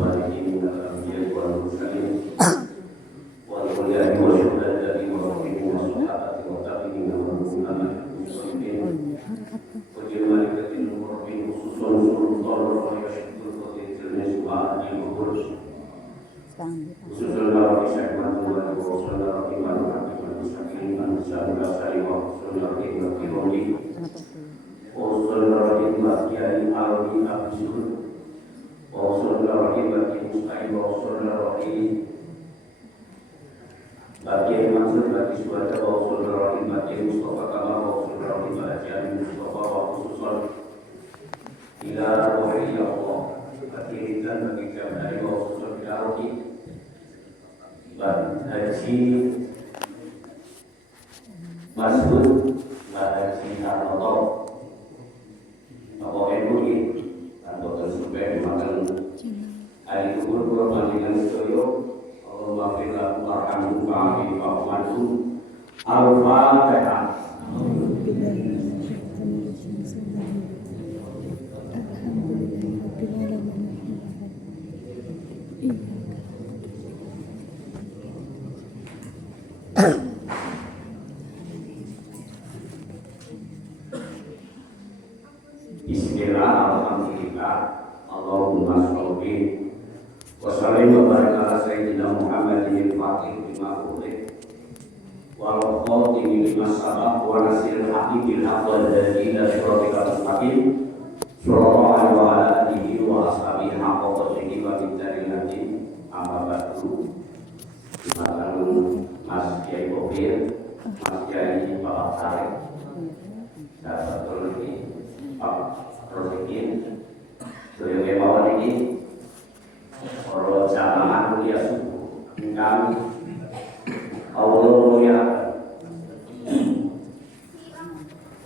الصالحين من الأنبياء والمرسلين والأولياء والشهداء والصالحين والصحابة والتابعين والمؤمنين والمسلمين والملائكة المقربين خصوصا سلطان ويشهد القضية المسؤول الخروج خصوصا لو شهدت وصلى رحمه الله المستقيم المسلم الأسري وصلى رحمه وصلى رحمه العالمين أبشر وصلى رحمه المستقيم وصلى رحمه bagi yang maksud bagi suara wausul rahim bagi Mustafa Kamal wausul rahim bagi Mustafa wa khususan ila rohi Allah bagi dan bagi jamaah wausul rahim bagi haji masuk haji Ramadan apa ini atau tersupai dimakan hari kubur perbandingan sedoyo Allahumma firlahu warhamhu wa'afihi wa'fu Al-Fatihah. Bismillah, alhamdulillah, Allahumma sholli wa sallim wa barik ala sayyidina Muhammadin al-Fatih lima ughliq wal khatimi lima sabaq wa nasiril haqqi bil haqqi wal hadi ila siratal mustaqim sallallahu alaihi wa ala alihi wa ashabihi haqqa qadrihi wa bidzari nabi amma ba'du. Mas Kiai Bobir, Mas Kiai Bapak Sarek, dapat terlebih Pak Rozikin, beliau kemauan ini kalau jamaah mulia subuh kami Allah mulia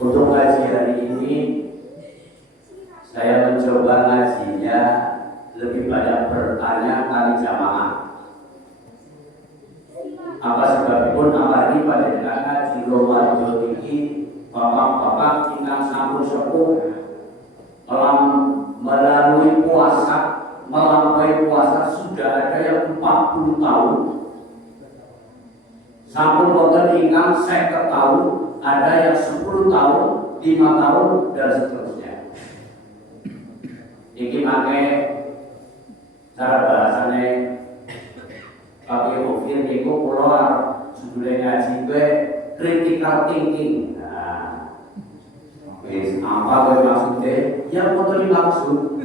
untuk ngaji hari ini saya mencoba ngajinya lebih banyak bertanya kali jamaah apa sebabipun apa ini pada ngaji Ramadan ini bapak-bapak ingkang sampun sepuh melalui puasa melampaui puasa sudah ada yang 40 tahun sampun wonten ingkang 50 tahun ada yang 10 tahun 5 tahun dan seterusnya iki mangke cara bahasane Pak Yofir niku kula judule ngaji kuwi critical thinking. Nah wis apa kuwi maksudnya ya motor dimaksud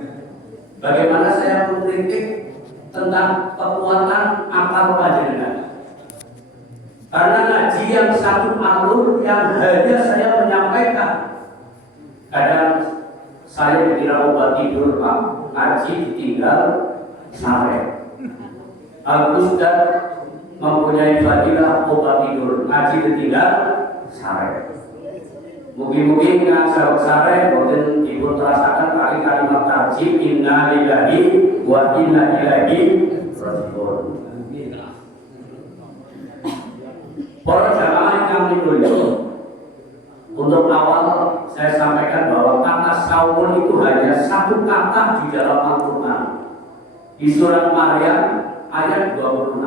bagaimana saya mengkritik tentang kekuatan akal panjenengan. Karena ngaji yang satu alur yang hanya saya menyampaikan. Kadang saya dikira obat tidur Pak, ngaji ditinggal sare. Agus dan mempunyai fadilah obat tidur, ngaji ditinggal sare. Mungkin-mungkin yang sare boten ibu terasakan kali kalimat tarjib inna lillahi wa inna ilaihi raji'un. Para jamaah yang mulia, untuk awal saya sampaikan bahwa kata saum itu hanya satu kata di dalam Al-Quran di surat Maryam ayat 26.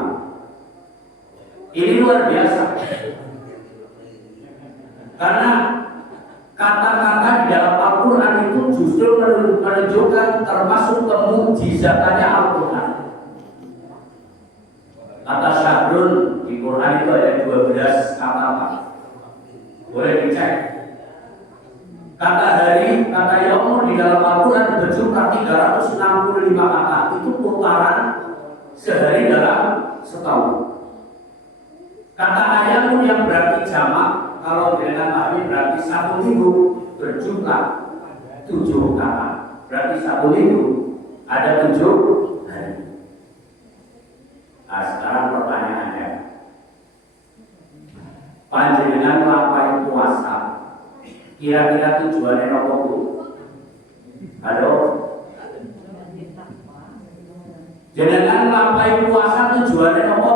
Ini luar biasa karena kata-kata di dalam Al-Quran itu justru menunjukkan termasuk kemujizatannya Al-Quran. Kata syahrun di Quran itu ada 12 kata Pak. Boleh dicek. Kata hari, kata yaumur di dalam Al-Quran berjumlah 365 kata. Itu putaran sehari dalam setahun. Kata ayamun yang berarti jamak, kalau dengan kami berarti satu minggu berjumlah 7 kata. Berarti satu minggu ada 7 hari. Nah sekarang pertanyaannya, panjenengan nglampahi puasa, kira-kira tujuannya apa Bu? Halo? Jenengan nglampahi puasa tujuannya apa?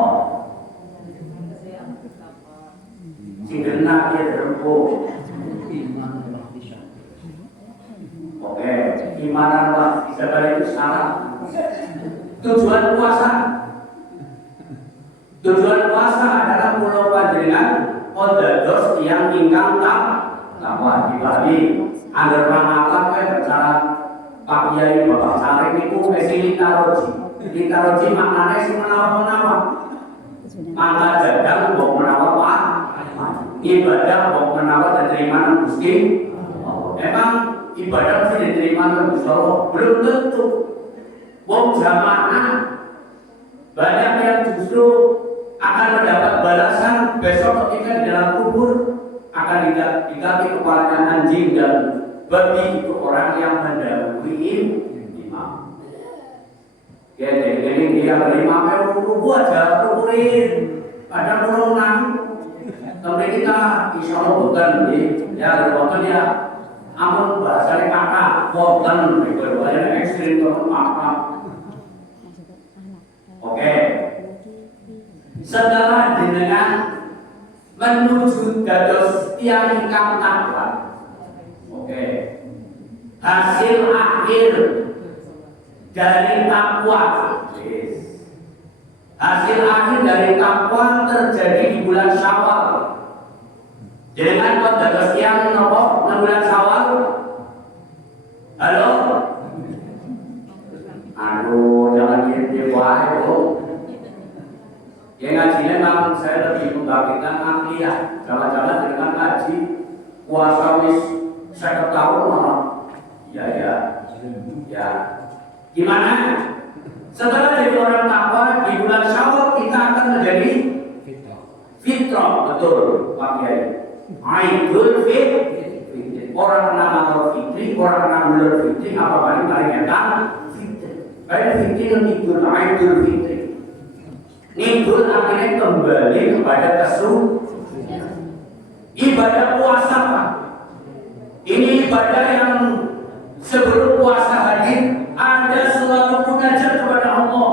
Sing genak ya rempuk. Oke, imanan lah, bisa itu syarat. Tujuan puasa adalah mulo panjenengan dados tiyang ingkang takwa dibagi angger pangalan kowe bicara Pak Kiai Bapak Sarek niku litaroji maknane sing menawa-menawa. Mangga dadang mbok menawa Pak ibadah mbok menawa diterima nang Gusti. Emang ibadah mesti diterima nang Gusti Allah? Belum tentu. Wong jamaah banyak yang justru akan mendapat balasan besok ketika di dalam kubur akan diganti kepalanya anjing dan babi itu orang yang mendahului imam. Ya jadi dia imamnya ruku aja rukuin pada mulungan. Tapi kita insya Allah bukan ya bukan ya amun bahasanya kakak bukan berbeda ekstrim atau apa. Oke. Setelah jenengan menuju dados tiyang ingkang takwa. Oke. Hasil akhir dari takwa. Hasil akhir dari takwa terjadi di bulan Syawal. Jenengan kok dados tiyang napa nang bulan Syawal? Halo? Aduh, jangan gitu wae, Bu. Ya ngajinya memang saya lebih membangkitkan akhliyah. Jangan-jangan dengan ngaji puasa wis 50 tahun malah. Ya. Gimana? Setelah jadi orang takwa di bulan Syawal kita akan menjadi fitrah, betul Pak Kiai. Aidul Fitri. Orang nama Fitri, orang nama bulan Fitri apa paling enak? Kayak Fitri dan Aidul Fitri. Nidul akhirnya kembali kepada kesucian. Ibadah puasa Pak. Ini ibadah yang sebelum puasa hadir Anda selalu munajat kepada Allah.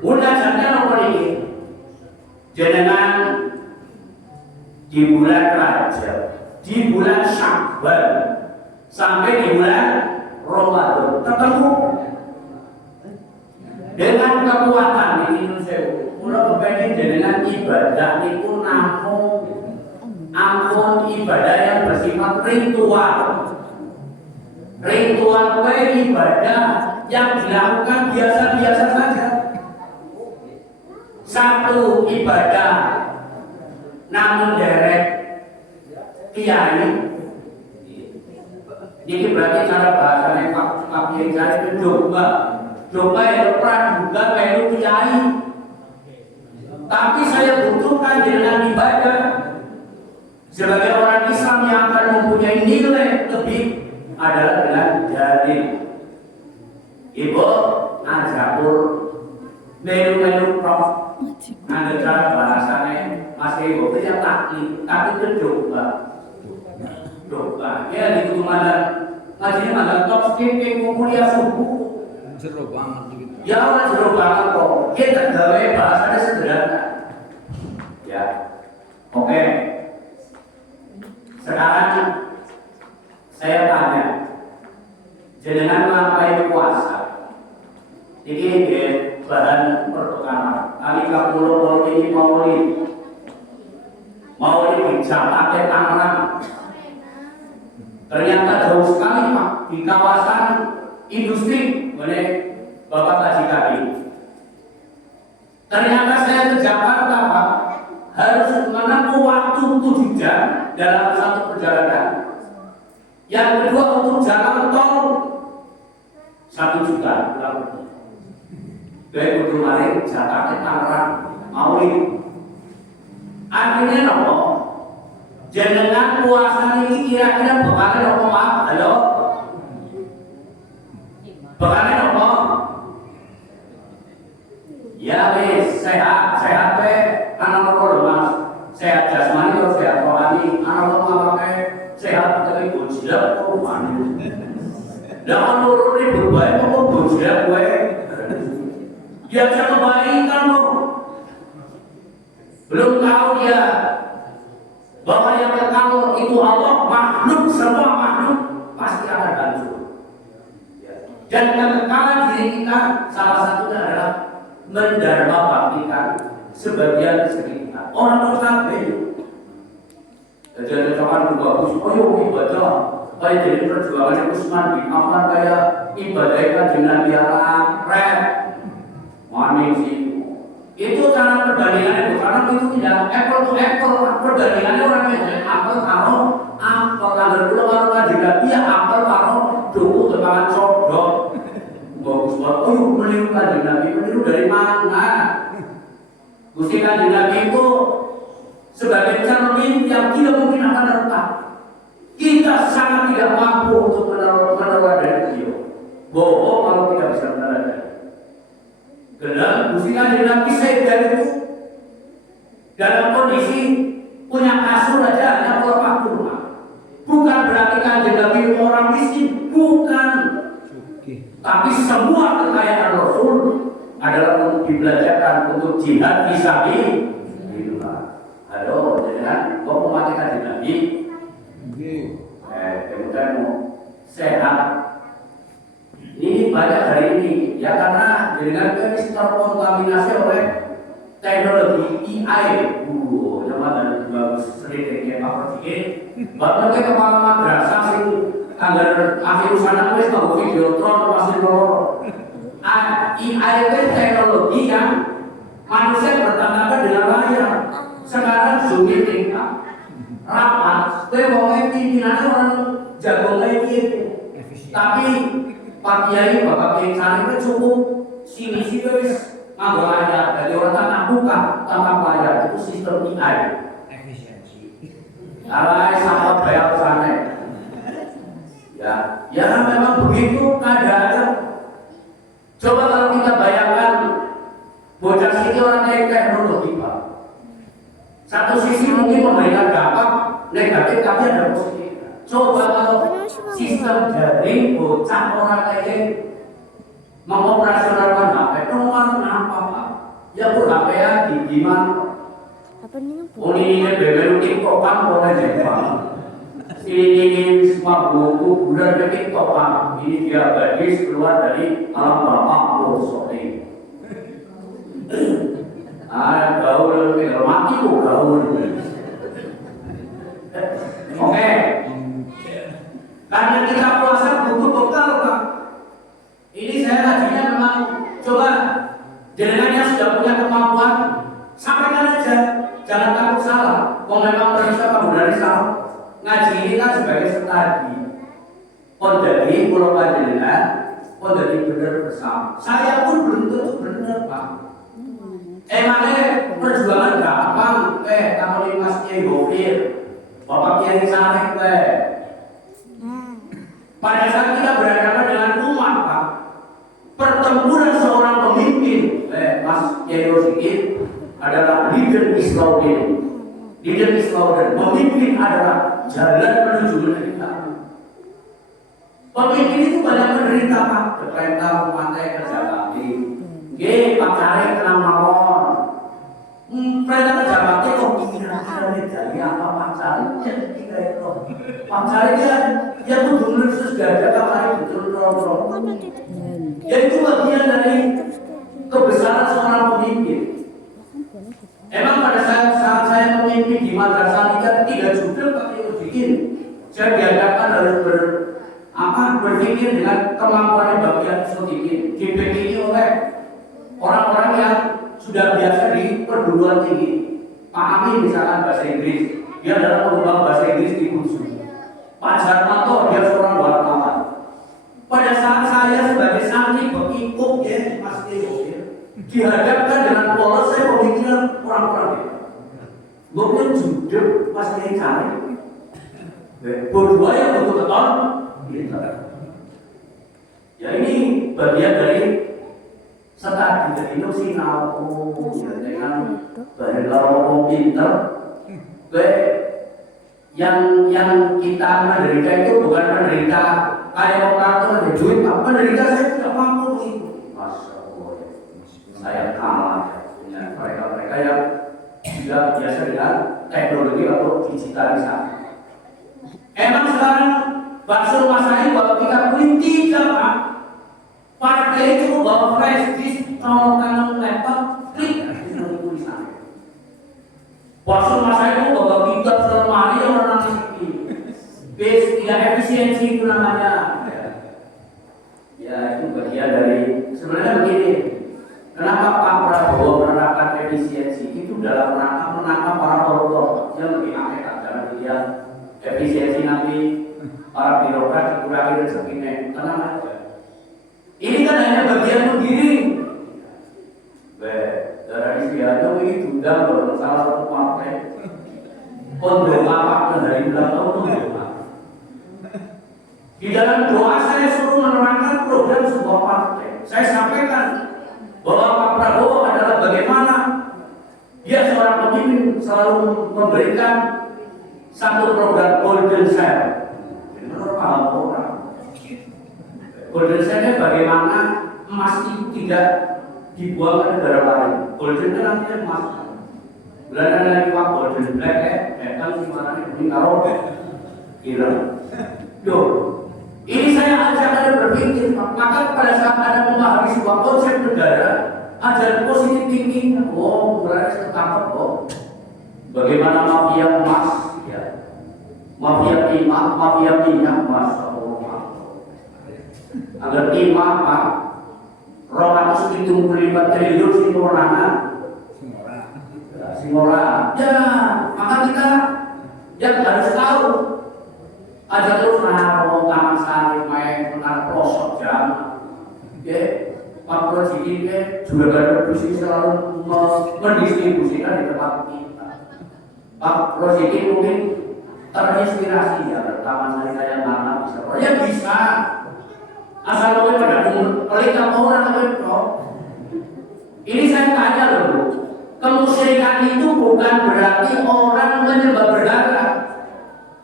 Munajatnya apa ini? Jenengan di bulan Rajab, di bulan Syawal, sampai di bulan Ramadan ketemu dengan kekuatan ini kula kepengin jenengan ibadah niku namung ampun ibadah yang bersifat ritual. Ritual itu ibadah yang dilakukan biasa-biasa saja. Satu ibadah namun derek kiai. Ini berarti cara bahasanya Pak Kiai itu domba yang praduga melu kiai. Tapi saya butuhkan dengan ibadah sebagai orang Islam yang akan mempunyai nilai lebih adalah dengan dalil. Ibu ajapur melu prof. Ada cara bahasanya masih ibu itu yang takli, tapi itu domba. Ya di mana ngajinya mana top skip kuliah subuh. Jero banget gitu. Ya orang jero banget kok. Kita gawe bahasanya sederhana. Ya. Oke. Sekarang saya tanya. Jenengan ngapain puasa? Ini bahan pertukaran. Kali kapuluh ini maulid di Jakarta Tangerang. Ternyata jauh sekali Pak di kawasan industri oleh Bapak Haji Kadi. Ternyata saya ke Jakarta Pak harus menempuh waktu 7 jam dalam satu perjalanan. Yang kedua untuk jalan tol 1 juta. Dari kudu mari Jakarta Tangerang Maulid. Akhirnya nopo? Jenengan puasa ini kira-kira bekane nopo Pak? Halo? Bekane nopo? Ya wis sehat we ana nopo lho Mas? Sehat jasmani atau sehat rohani? Ana nopo ngawake sehat tapi bojilak kok mani. Lah ono loro berbae kok bojilak kowe. Dia bisa kebaikan loh. Belum tahu dia bahwa yang kekal itu Allah, makhluk semua makhluk pasti akan hancur. Dan kekekalan diri kita salah satunya adalah mendharma baktikan sebagian rezeki kita. Orang kabeh. Jadi ada kawan bagus, oh yuk ibadah. Kayak jadi perjuangan Utsman bin Affan kayak ibadah Kanjeng Nabi rep. Manis sih. Itu cara perbandingannya, karena itu tidak apple to apple. Perbandingannya orang yang apple karo apple. Kalau dulu kalau Kanjeng Nabi ya apple karo duku tekangan codok. Bagus banget. Oh yuk meniru Kanjeng Nabi, meniru dari mana? Gusti Kanjeng Nabi itu sebagai cermin yang tidak mungkin akan retak. Kita sangat tidak mampu untuk menerima dari beliau. Bohong kalau tidak bisa menerima. Karena Gusti Kanjeng Nabi Sayyidina itu dalam kondisi punya kasur aja hanya pelepah kurma. Bukan berarti Kanjeng Nabi orang miskin, bukan. Tapi semua kekayaan Rasul adalah untuk dibelajarkan untuk jihad fisabilillah. Halo, jangan kau mau mati Kanjeng Nabi. Kemudian mau sehat. Ini banyak hari ini ya karena dengan kami terkontaminasi oleh teknologi AI. Zaman bagus sedikit apa dikit. Bahkan ke kepala madrasah sing anggar akhir sana wis nggo videotron masih loro. AI itu teknologi yang manusia bertanggapan dengan layar. Sekarang Zoom meeting rapat, kowe wong pimpinane orang jago iki. Tapi Pak Kiai, Bapak Kiai Salim itu cukup sini wis nganggo layar. Jadi orang tak buka tanpa layar itu sistem AI. Efisiensi. Alai sama bayar sana. Ya memang begitu keadaannya. Coba kalau kita bayangkan bocah sini orang naik teknologi Pak. Satu sisi mungkin memberikan dampak negatif tapi ada positif. Coba kalau sistem daring bocah orang kayak mengoperasionalkan HP, nomor apa Pak? Ya pun HP ya di gimana? Oh ini beberu TikTokan boleh jadi Pak. Ini semua buku bulan dari TikTokan. Ini dia gadis keluar dari alam bapak sorry. Gaul lebih mati kok gaul. Oke. Karena kita puasa butuh bekal Pak. Ini saya tadinya memang coba jenengan yang sudah punya kemampuan sampaikan aja, jangan takut salah. Kalau memang berusaha kamu dari salah, ngaji ini kan sebagai studi. Kalau jadi pulau panjenengan, kalau jadi benar bersama. Saya pun belum tentu benar Pak. Emangnya perjuangan gampang, kamu Mas Kiai Gofir, Bapak Kiai Salim, pada saat kita berhadapan dengan umat, Pak, pertempuran seorang pemimpin, Mas Kiai Rosikit adalah leader is loaded. Leader is loaded. Pemimpin adalah jalan menuju menderita. Pemimpin itu banyak menderita, Pak. Perintah umatnya kerja bakti. Pak Cari tenang mawon. Perintah kerja bakti kok kira-kira dari apa Pak Cari? Pak Cari dia betul-betul sudah ada Pak Cari betul-betul. Ya itu bagian dari kebesaran seorang pemimpin. Emang pada saat saya memimpin di madrasah tidak juga pakai bikin. Saya dihadapkan harus berpikir dengan kemampuan bagian sedikit dibekini oleh orang-orang yang sudah biasa di perguruan tinggi. Pak Amin misalkan bahasa Inggris, dia adalah pengembang bahasa Inggris di Kursu. Pak Jarmanto dia seorang wartawan. Pada saat saya sebagai santri berikut ya Mas Kiai dihadapkan dengan pola saya pemikiran orang-orang itu. Bukan jujur Mas Kiai Cari. Berdua yang betul-betul ya ini bagian dari studi dari itu sih dengan kalau pinter yang kita menderita itu bukan menderita kayak orang tua ada duit, menderita saya tidak mampu itu. Masya Allah, saya kalah dengan mereka yang sudah biasa dengan teknologi atau digitalisasi. Emang sekarang bakso rumah saya kalau kita beli tidak Pak, itu namanya. Ya itu bagian dari sebenarnya begini. Kenapa Pak Prabowo menerapkan efisiensi itu dalam rangka menangkap para koruptor yang lebih akeh jangan dilihat efisiensi nanti para birokrat dikurangi rezekinya. Tenang aja. Ini kan hanya bagian menggiring. Dari Siado ini diundang oleh salah satu partai. Untuk apa dari ulang tahun doa. Di dalam doa saya suruh menerangkan program sebuah partai. Saya sampaikan bahwa Pak Prabowo adalah bagaimana dia seorang pemimpin selalu memberikan satu program golden share. Menurut paham orang. Golden share bagaimana emas itu tidak dibuang ke negara lain. Golden kan artinya emas. Bulan ada lagi Pak golden black kan gimana nih ini karo kira. Yo, ini saya ajak Anda berpikir, maka pada saat Anda memahami sebuah konsep negara, ada positif thinking. Oh, berarti ketangkep kok. Bagaimana mafia emas, ya, mafia timah, mafia minyak, masya Allah. Agar timah, Pak, 275 triliun simorana, simora. Ya, maka kita yang harus tahu. Aja terus naruh tangan sari main menaruh prosok jam, ya. Pak Presiden juga berdiskusi selalu mendistribusikan di tempat kita. Pak Presiden mungkin terinspirasi ya, taman sari kayak mana bisa, ya bisa. Asal lo pada pelit orang itu. Ini saya tanya loh, kemusyrikan itu bukan berarti orang menyembah berhala.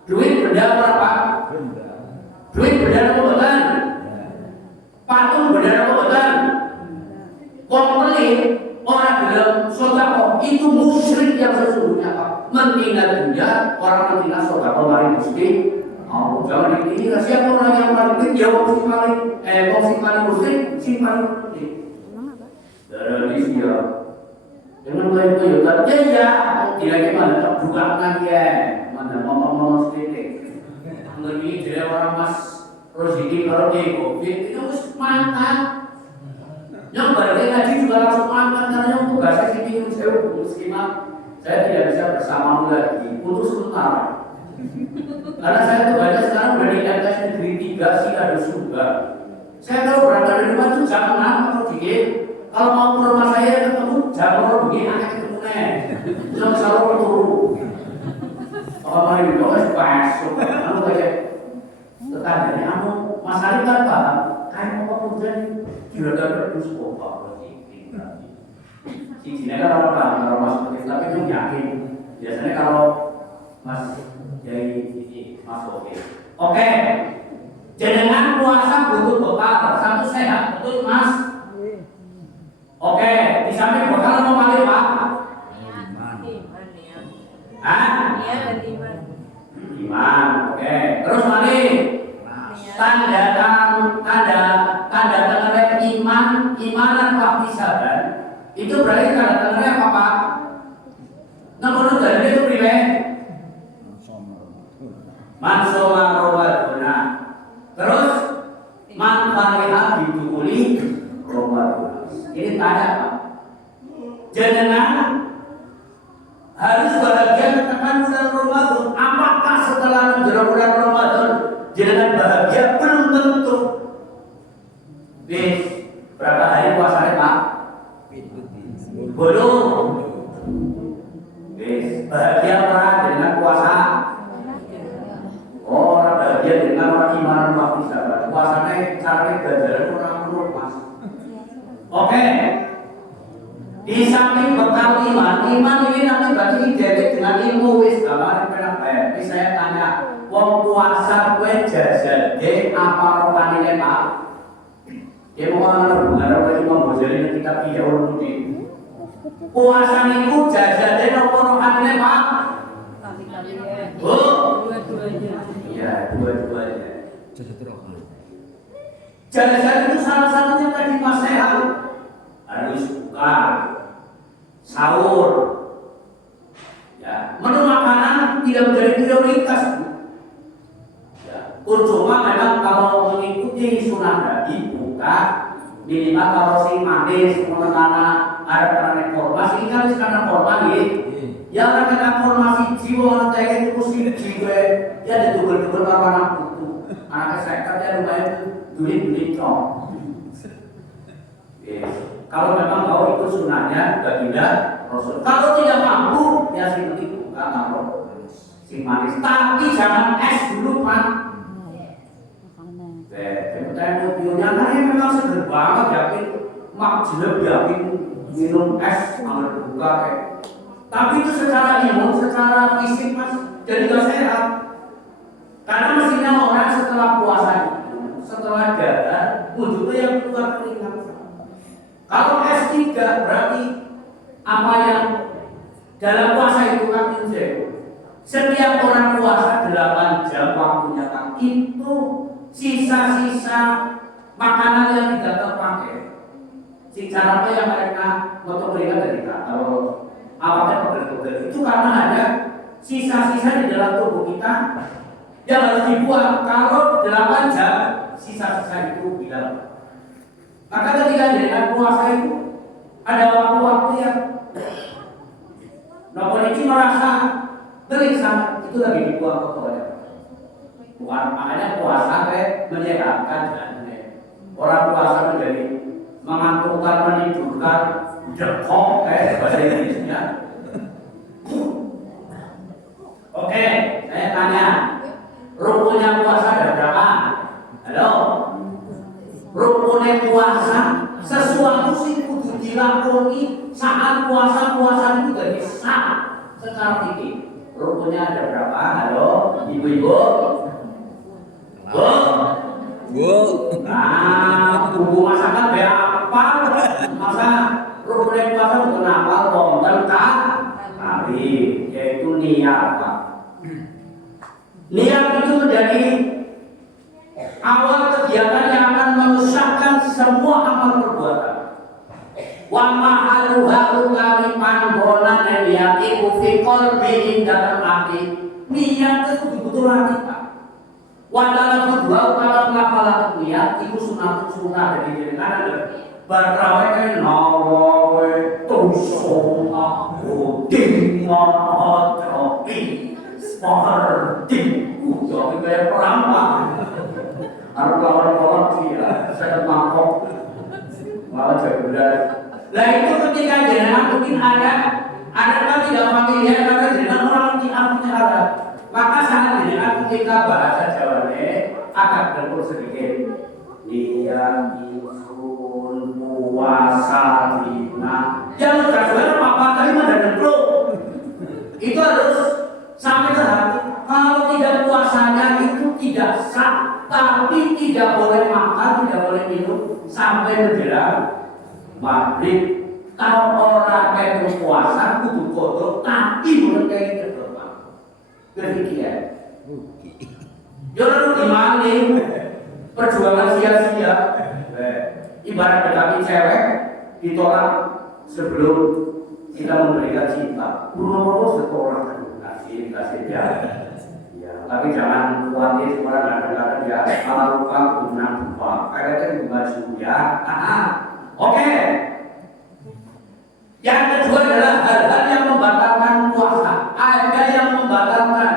Duit benda apa Pak? Duit benda apa bukan? Patung benda apa bukan? Komplit orang dalam sodako itu musyrik yang sesungguhnya Pak. Menghina dunia, orang menghina sodako mari musyrik. Oh, jangan dikira siapa orang yang paling penting ya si paling musyrik, si paling penting. Dari dia dengan baik ya ya, kira-kira mana buka lagi ya. Ngomong sedikit, lebih dari orang Mas Rosidi kalau di COVID itu harus mantap. Yang balik ngaji juga langsung mantap karena yang tugasnya sini saya skema saya tidak bisa bersamamu lagi untuk sementara. Karena saya tugasnya sekarang udah di atas negeri 3 sih ada surga. Saya kalau berangkat dari rumah itu jam 6 atau dikit. Kalau mau ke rumah saya ketemu jam 6 begini akan ketemu nih. Jangan selalu turun. Kalau itu harus masuk, kamu kayak tetangga kamu, Mas Ali kan paham, kayak mau kemudian juragan berdus kok si Cina kan orang paham kalau masuk tapi itu yakin. Biasanya kalau Mas jadi Mas Oke, jenengan puasa butuh bekal, satu sehat, betul Mas? Oke, di samping bekal mau pakai Pak? Iman, oke. Terus mari tanda tengere imanan wahtisaban itu berarti tanda tengere apa Pak? Nomor dari itu priwe? Mansoma romadona. Terus man fariha bidukuli romadona. Ini tanya Pak. Jenengan harus bahagia ketekan bulan Ramadan. Apakah setelah menjelang bulan Ramadan jenengan bahagia? Belum tentu. Bis, berapa hari puasanya Pak? Belum. Bis, bahagia orang dengan puasa? Oh, orang bahagia dengan orang iman waktu sahabat. Puasanya caranya ganjaran orang menurut Mas. Oke. Di samping bekal iman ini nanti berarti identik dengan ilmu wis gambar penak bae. Wis saya tanya, wong puasa kowe jajake apa rohanine Pak? Ya mau ana hubungan karo Imam Ghazali nek kitab Ihya Ulumuddin. Puasa niku jajake apa rohanine Pak? Dua-duanya. Iya, dua-duanya. Jajak itu salah satunya tadi Mas sehat. Harus buka sahur, ya, menu makanan tidak menjadi prioritas, ya. Cuma memang kalau mengikuti sunnah Nabi buka minimal kalau si manis mengenana ada karena informasi kan karena informasi ya orang kena informasi jiwa kayak itu sih jiwa ya ada tugas-tugas anak itu anak saya dia lumayan duit cong. Kalau memang kau ikut sunnahnya baginda Rasul. Kalau tidak mampu ya si penting buka kalau si manis tapi jangan es dulu Pak. Videonya kan memang seger banget yakin mak jelek yakin minum es ambil buka kayak. Tapi itu secara imun, secara fisik mas jadi gak sehat. Karena mestinya orang setelah puasa itu, setelah jalan, wujudnya yang keluar keringat. Kalau es tidak berarti apa yang dalam puasa itu kan setiap orang puasa 8 jam waktunya kan itu sisa-sisa makanan yang tidak terpakai. Si cara apa yang mereka untuk berikan dari kalau apakah pegel-pegel itu karena ada sisa-sisa di dalam tubuh kita yang harus dibuang. Kalau 8 jam sisa-sisa itu hilang. Maka ketika dengan puasa itu ada waktu-waktu yang nomor ini merasa gelisah itu lagi dibuang ke toilet. Bukan makanya puasa menyehatkan orang puasa menjadi mengantukkan, menidurkan, jekok bahasa Inggrisnya. Oke, saya tanya, rukunnya puasa ada berapa? Halo, rukunnya puasa sesuatu sih kudu dilakoni saat puasa itu jadi sah secara fikih. Rukunnya ada berapa? Halo, ibu-ibu. Bumbu masakan berapa? Masa rukunnya puasa untuk nafal wonten kali yaitu niat. Niat itu menjadi awal kegiatan yang akan mengesahkan semua amal perbuatan. Wa ma'aluha kami panggonan niat iku fi qalbi dalam hati. Niat itu betul hati Pak. Wadala kedua kalau ngapal niat itu sunah dari diri kanan. Bertraweh kan nawawe tusuk aku dimana tapi seperti jadi kayak perang Pak. Harus lawan dia saya mangkok malah jadi. Nah itu ketika jenengan mungkin ada kan tidak familiar karena jenengan orang di artinya ada. Maka sangat jenengan ketika bahasa Jawa akan berpul sedikit. Dia isun puasa dina. Yang terjadi apa tadi ada pro. Itu harus sampai ke hati. Kalau tidak puasanya itu tidak sah, tapi tidak boleh makan, tidak boleh minum sampai menjelang maghrib. Kalau orang yang puasa kudu kodok, tapi boleh kayak gitu Pak. Demikian. Jangan gimana perjuangan sia-sia. Ibarat kami cewek ditolak sebelum kita memberikan cinta. Buru-buru sekolah kasih ya. Tapi jangan khawatir sekolah kadang-kadang ya kalau lupa guna lupa. Kayaknya juga ya. Oke. Yang kedua adalah hal-hal yang membatalkan puasa. Ada yang membatalkan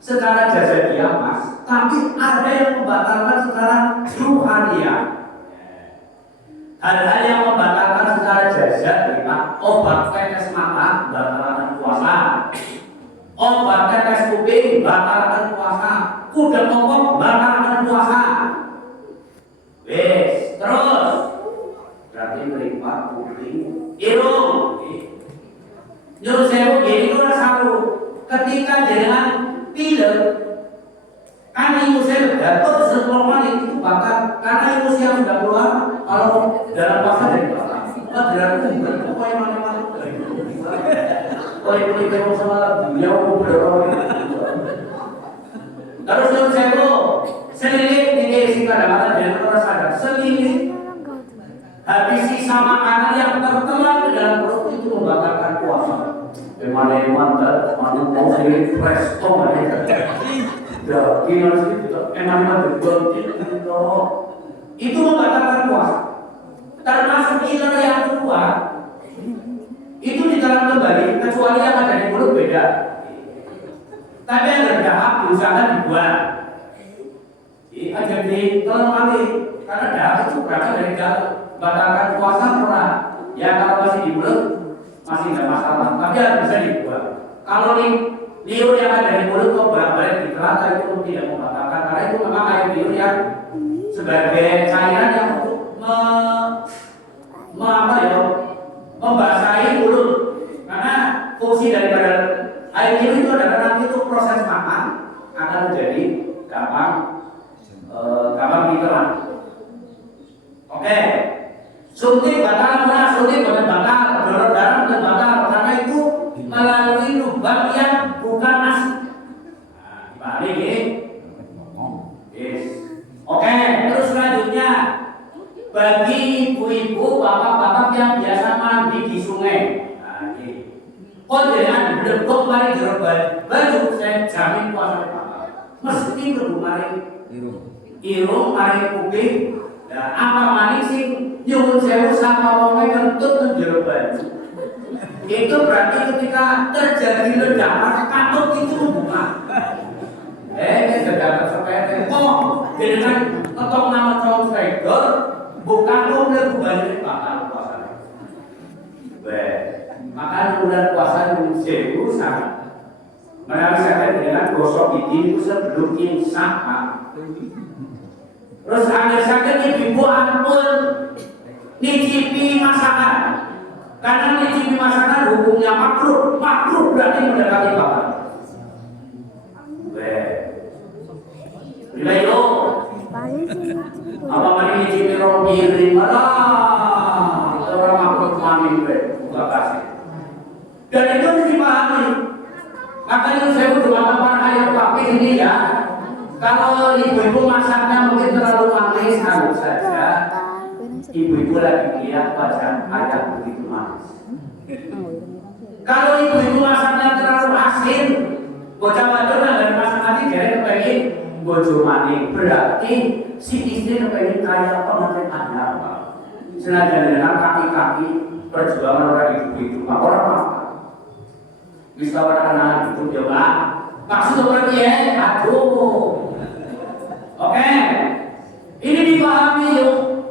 secara jasadiah Mas, tapi ada yang membatalkan secara ruhaniah. Hal-hal yang membatalkan secara jasad, obat tetes mata batalkan puasa, obat tetes kuping batalkan puasa, kuda pokok batalkan puasa. Wes, terus berarti melipat kuping, irung. Nyuruh saya begini itu satu. Ketika jangan pilek, kan imus saya jatuh setelah itu bakal karena imus yang sudah keluar kalau dalam puasa dari puasa. Dalam itu apa yang mana-mana. Oh itu itu sama dia mau berdoa. Terus nyuruh saya selilit ini sih kadang-kadang jangan pernah sadar selilit. Habis sisa makanan yang tertelan ke dalam perut itu membatalkan puasa. Eman-eman dan mau selilit presto aja. Ya, gimana sih itu? Emang itu membatalkan puasa. Termasuk iler yang kuat itu ditelan kembali kecuali yang ada di mulut beda. Tapi yang berdahak diusahakan dibuang. Jadi tolong kali karena dahak itu berasal dari dalam. Batalkan puasa pernah. Ya kalau masih di mulut masih nggak masalah. Tapi harus bisa dibuang. Kalau liur yang ada di mulut kok bolak-balik ditelan itu tidak membatalkan karena itu memang air liur yang sebagai cairan yang untuk membasahi mulut. Karena fungsi daripada air liur itu adalah nanti itu proses makan akan menjadi gampang ditelan. Oke. Suntik batal, suntik bukan batal, donor darah bukan batal karena itu melalui lubang yang bukan nasi. Nah, dibalik ini. Yes. Oke, terus selanjutnya bagi ibu-ibu, bapak-bapak yang biasa mandi di sungai. Nah, ini. Oh, jangan berdebok mari jeruk baju saya jamin puasa bapak. Mesti kudu mari irung mari kuping. Nah, apa maning sing nyuwun sewu sama wonge kentut nang jero baju. Itu berarti ketika terjadi ledakan katut itu membuka. Ledakan sepele. Oh, dengan ketok nama cowok striker bukan lo mlebu baju bakal puasa. Maka bulan puasa nyuwun sewu sangat. Menawi saya dengan gosok gigi itu sebelum imsak. Terus akhir sakit ibu ampun nicipi masakan. Karena nicipi masakan hukumnya makruh berarti mendekati bapak. Bila yo, apa mari nicipi roti rimana? Orang makruh mami buka kasih. Dan itu dipahami. Makanya saya udah apa ayat papi ini ya. Kalau ibu-ibu masaknya mungkin terlalu manis, harus saja ibu-ibu lagi lihat wajah ayah begitu manis. Kalau ibu-ibu masaknya terlalu asin, bocah-bocah dari masak nanti jadi kepengen bojo manis. Berarti si istri kepengen kaya pengantin agama. Senajan dengan kaki-kaki perjuangan orang ibu-ibu, orang apa? Bisa orang anak itu coba. Maksud seperti ya, aduh. Oke, ini dipahami yuk.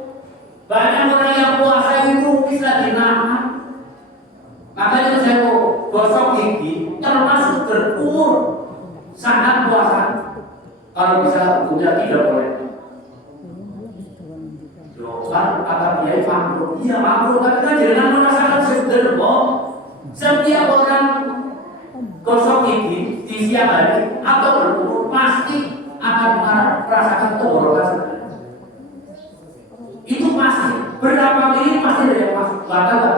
Banyak orang yang puasa itu bisa dinahan. Makanya saya mau gosok gigi termasuk terkur sangat puasa. Kalau bisa hukumnya tidak boleh. Loh, kan kata dia makruh. Iya makruh, tapi kan jangan merasakan sederhana. Setiap orang gosok gigi di siang hari atau berkumur pasti akan merasakan tenggorokan. Itu pasti berapa menit pasti ada yang masuk batal.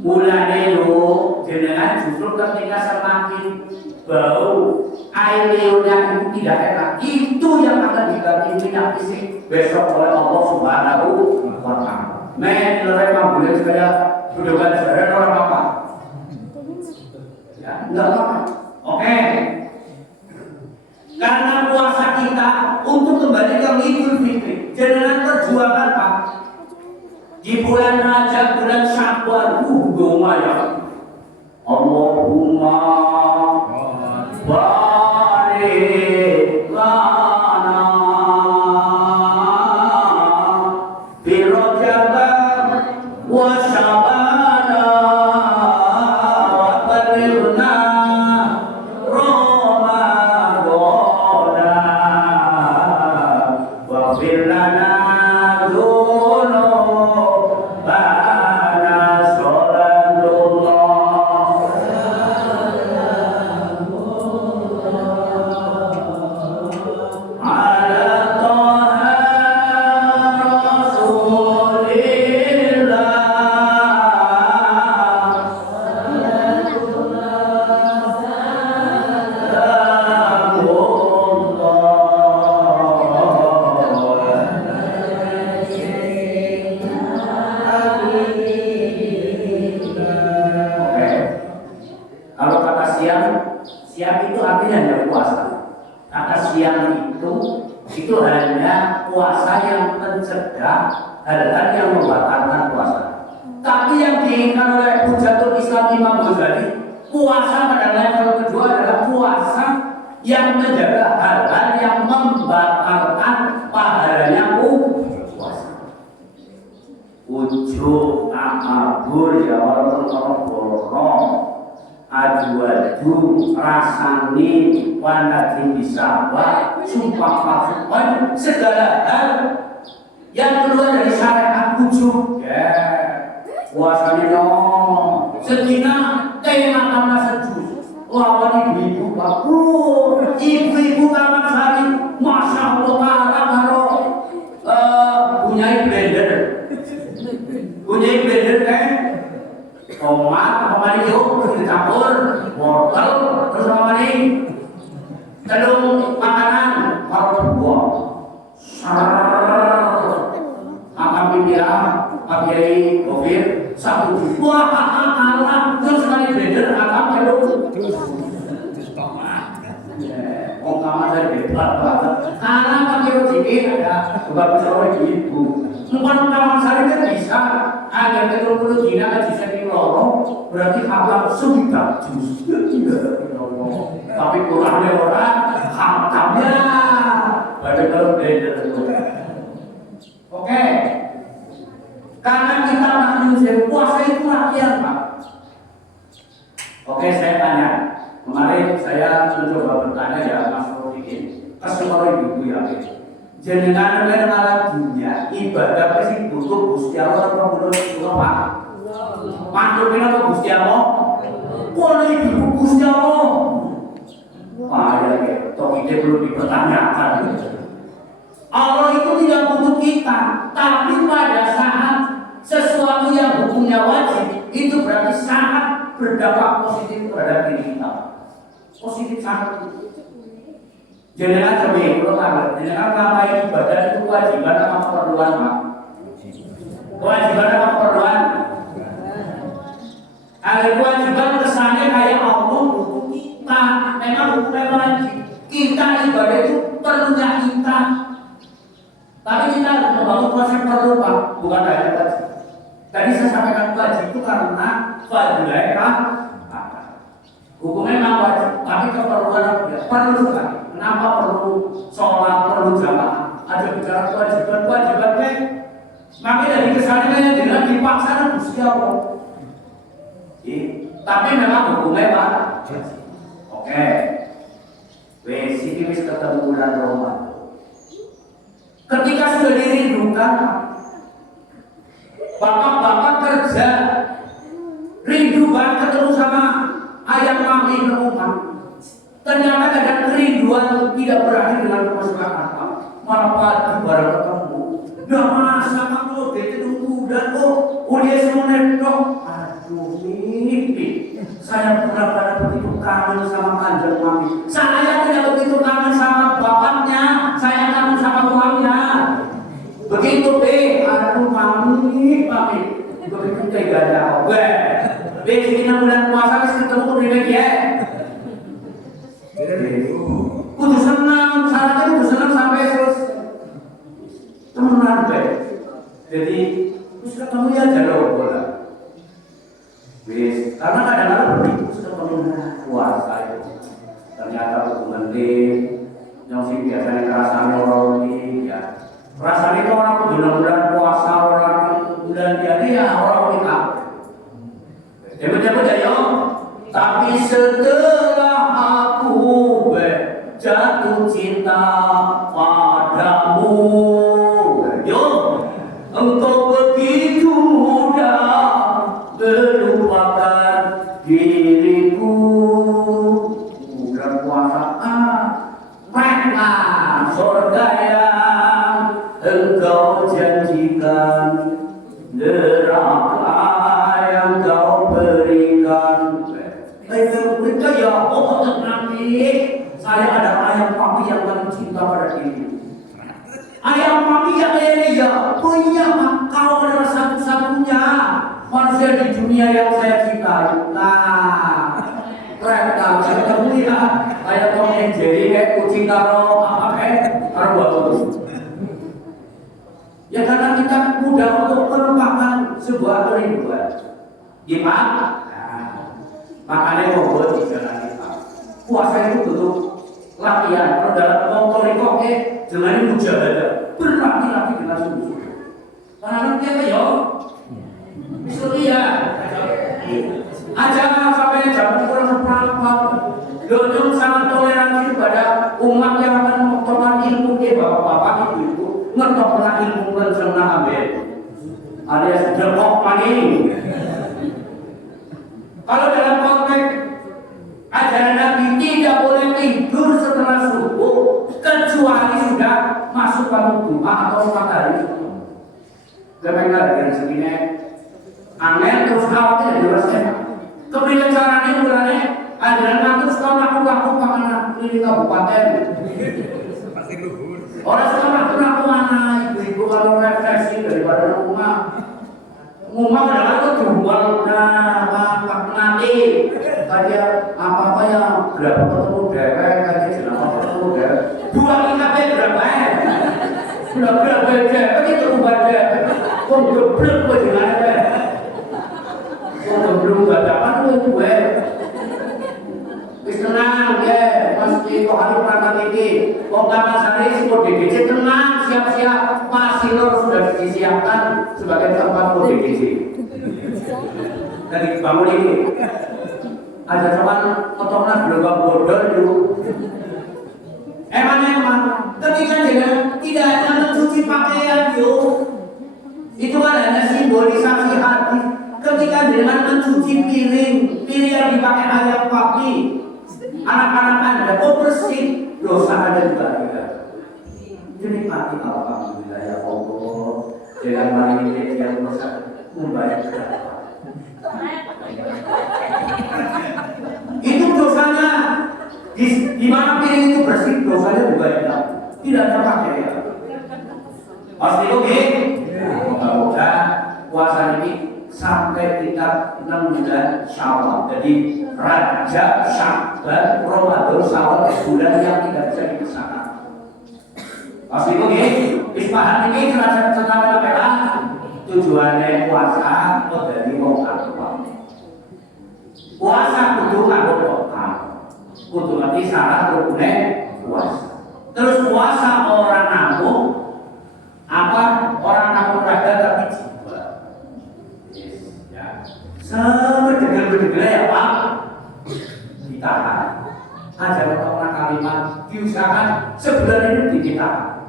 Mulane lo jenengan justru ketika semakin bau air liurnya itu tidak enak, itu yang akan diganti minyak fisik besok oleh Allah Subhanahu wa Ta'ala. Men loreng boleh saya bukan saya orang apa? Ya, enggak apa-apa. Oke. Karena puasa kita untuk kembali ke Idul Fitri, jangan perjuangan Pak. Di bulan Rajab, bulan Syawal, doa ya. Allahumma barik lana fi Rajab wa Sya'ban wa balighna Ramadan wa fir lana siang itu hanya puasa yang mencegah hal-hal yang membatalkan puasa. Tapi yang diinginkan oleh Hujatul Islam Imam Ghazali, puasa pada level kedua adalah puasa yang menjaga hal-hal yang membatalkan pahalanya puasa. Ujub amabur ya walaupun orang borong adu-adu rasani wanati bisawah sumpah palsuan segala hal yang keluar dari syariat ujub ya puasanya no sedina tema karena sejuk lawan ibu-ibu ibu-ibu kamar sari masya Allah karo punya blender kan tomat yuk dicampur wortel terus telung makanan harus buah makan pimpiran pakai gofir satu wah kalah terus blender akan telung kamar saya hebat banget kalah pakai roti ada bagus orang gitu bukan kamar saya kan bisa agar telur Cina bisa dilorong berarti halal sudah tapi kurangnya orang hamkamnya pada kalau blender. Oke, karena kita manusia puasa itu rakyat Pak. Oke, saya tanya kemarin saya mencoba bertanya ya Mas Rofikin ke seluruh ibu ya jenengan mengenal dunia ibadah pasti butuh Gusti Allah atau butuh Pak? Maklumnya apa Gusti Allah? Boleh ibu Gusti Allah. Ya, toh kita belum dipertanyakan. Allah itu tidak butuh kita, tapi pada saat sesuatu yang hukumnya wajib itu berarti sangat berdampak positif terhadap diri kita. Positif sangat. Jangan coba belum ada. Jangan nama ibadah itu kewajiban apa keperluan Pak? Kewajiban apa keperluan? Ada kewajiban kesannya kayak Allah butuh kita. Memang hukumnya wajib. Kita ibadah itu perlunya kita. Tapi kita harus membangun konsep perlu Pak, bukan hanya wajib. Tadi saya sampaikan wajib itu karena fadilah kan? Hukumnya memang wajib, tapi keperluan perlu sekali. Kenapa perlu sholat, perlu jamaah? Ada bicara kewajiban kan? Makanya dari kesannya yang jelas dipaksa dan Gusti Allah. Tapi memang hukumnya Pak. Oke. Wes iki wis ketemu bulan Ramadan. Ketika sudah dirindukan, bapak-bapak kerja, rindu banget ketemu sama ayam mami di rumah. Ternyata kadang kerinduan tidak berakhir dengan permasalahan Pak. Malah pagi barang ketemu. Nah masa kamu ditunggu dan kok udah semuanya dong. Aduh mimpi. Saya benar-benar begitu kangen sama kanjeng mami. Saya tidak begitu kangen sama bapaknya. Saya kangen sama uangnya. Begitu aduh mami. Begitu teganya. Sini bulan puasa wis ketemu di ya. Kudu senang, syaratnya kudu senang sampai terus temenan baik. Jadi wis ketemu ya jalur bola. Wis, karena kadang-kadang begitu ketemu puasa itu. Ternyata hubungan yang sih biasanya kerasanya orang ini ya. Rasanya itu orang bulan-bulan puasa, orang bulan jadi ya orang kita. Jabat-jabat ya, tapi setelah aku jatuh cinta padamu, yo, engkau begitu mudah melupakan diriku. Bulan puasa, mana surga yang engkau janjikan, neraka yang kau berikan. Mereka ya, oh tenang nih. Saya ada ayam mami yang paling cinta pada diri. Ayam mami yang ini ya, oh iya kau adalah satu-satunya manusia di dunia yang saya cintai. Nah, Nah, ketemu ya, kayak Tom and Jerry, kayak kucing karo apa karo bagus. Ya karena kita mudah untuk melupakan sebuah kerinduan. Gimana? Nah, makanya membuat di jalan kita. Puasa itu butuh latihan. Kalau dalam motorikok dengan mujahadah, berlatih-latih dengan sungguh-sungguh. Karena kita ya, misalnya aja sampai jam kurang berapa, Dodong sangat toleransi kepada umat yang akan memperoleh ilmu bapak-bapak ibu-ibu ngetoklah ilmu rencana ambil alias delok maning. Kalau dalam konteks ajaran Nabi tidak boleh tidur setelah subuh kecuali sudah masuk waktu duha atau matahari. Kemenggak dengan segini aneh terus awalnya jelasnya. Kemudian caranya mulanya ajaran Nabi setelah laku-laku mana ini kabupaten. Orang sekarang aku mana ibu-ibu kalau refleksi daripada rumah adalah kejual nanti kayak apa yang berapa ketemu dewek kayak jenama ketemu dewek dua kita berapa sudah berapa dewek itu bukan dewek kok geblek kok jangan dewek kok geblek badapan gue tenang ya pasti kok hari perangkat ini kok kapan sehari semua DDC tenang siap-siap Pasilor sudah disiapkan sebagai tempat DDC dari bangun ini ada teman potonglah gelombang bodol dulu emang ketika dengan tidak hanya mencuci pakaian itu kan hanya simbolisasi hati ketika dengan mencuci piring yang dipakai ayam papi anak-anak Anda bersih dosa Anda juga tidak. Dinikmati alhamdulillah ya Allah dengan mari yang dosa membayar berapa. Itu dosanya di mana piring itu bersih dosanya juga tidak ada pakaian. Pasti oke. Moga-moga puasa ini sampai kita 6 bulan Syawal. Jadi Rajab, Sya'ban, Ramadan, Syawal bulan yang tidak bisa dipisahkan. Pasti begini, ispahan ini senang apa tujuannya puasa dari wong akwa. Puasa kudu kanggo total. Kudu ngerti syarat rukune puasa. Terus puasa orang nabung apa? Orang nabung raga tapi jiwa. Ya. Sebedegel-bedegel ya Pak. Ditahan. Ajaran orang kalimat diusahakan sebulan ini ditahan.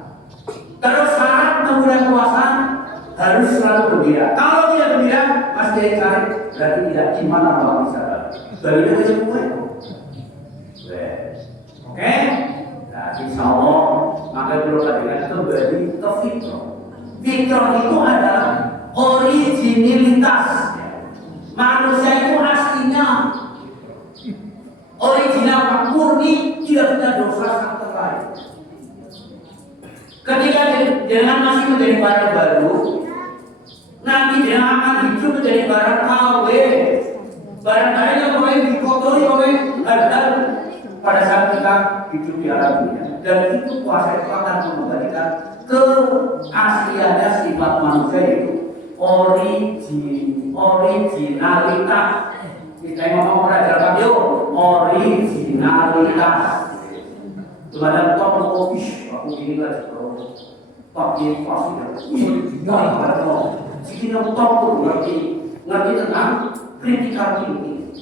Terus syarat kemudian puasa harus selalu gembira. Kalau tidak gembira, Mas Kiai cari berarti tidak iman atau bisa. Bagi itu semua. Oke? Nah, insya Allah maka perlu dengan kembali ke fitrah. Fitrah itu adalah originalitas. Manusia itu aslinya original murni, tidak punya dosa sama lain. Ketika dengan masih menjadi barang baru, nanti dia akan hidup menjadi barang KW. Barang-barang yang mulai dikotori oleh hal-hal pada saat kita hidup di alam dunia. Dan itu puasa itu akan mengembalikan keasliannya sifat manusia itu originalitas. Kita ngomong pada jalan originalitas. Kemudian top aku ini lah pakai pasti dan jika top ngerti tentang kritikal ini.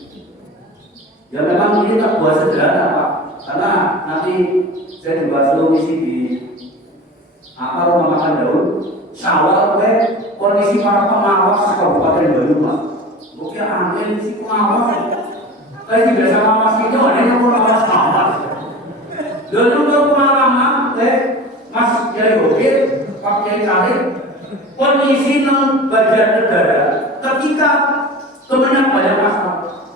Ya memang ini tak buat sederhana Pak, karena nanti saya juga selalu misi di rumah makan daun Syawal kondisi para pengawas Kabupaten Banyumas. Mungkin ambil si pengawas, tapi biasa pengawas itu ada yang pengawas pengawas. Dulu untuk pengalaman, Mas Kiai Bokir, Pak Kiai Karim, kondisi nang bagian negara, ketika kemenang banyak masalah,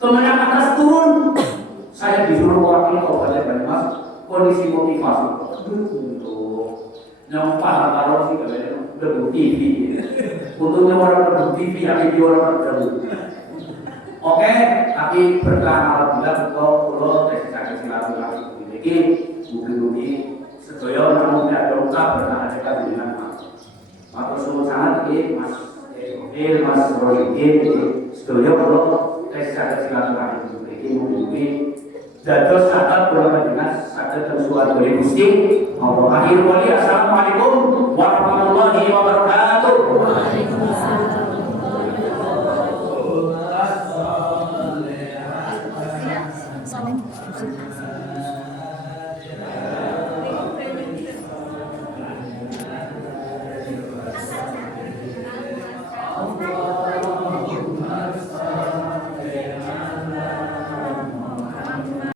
kemenang atas turun, saya disuruh wakil Kabupaten Banyumas, kondisi motivasi. Yang paham sih kalau udah TV, untungnya orang udah TV, yang ini orang udah Oke, tapi berkah alhamdulillah pulau tes sakit silaturahmi ini mugi-mugi sedaya namun tidak lengkap berkah dekat dengan Mas. Matur suwun sangat iki Mas Ekil, Mas Royudin sedaya pulau tes sakit silaturahmi ini mugi-mugi dados sahabat kula panjenengan saged tersuwun dening Gusti. Monggo akhir wali assalamualaikum warahmatullahi wabarakatuh. Waalaikumsalam. Saling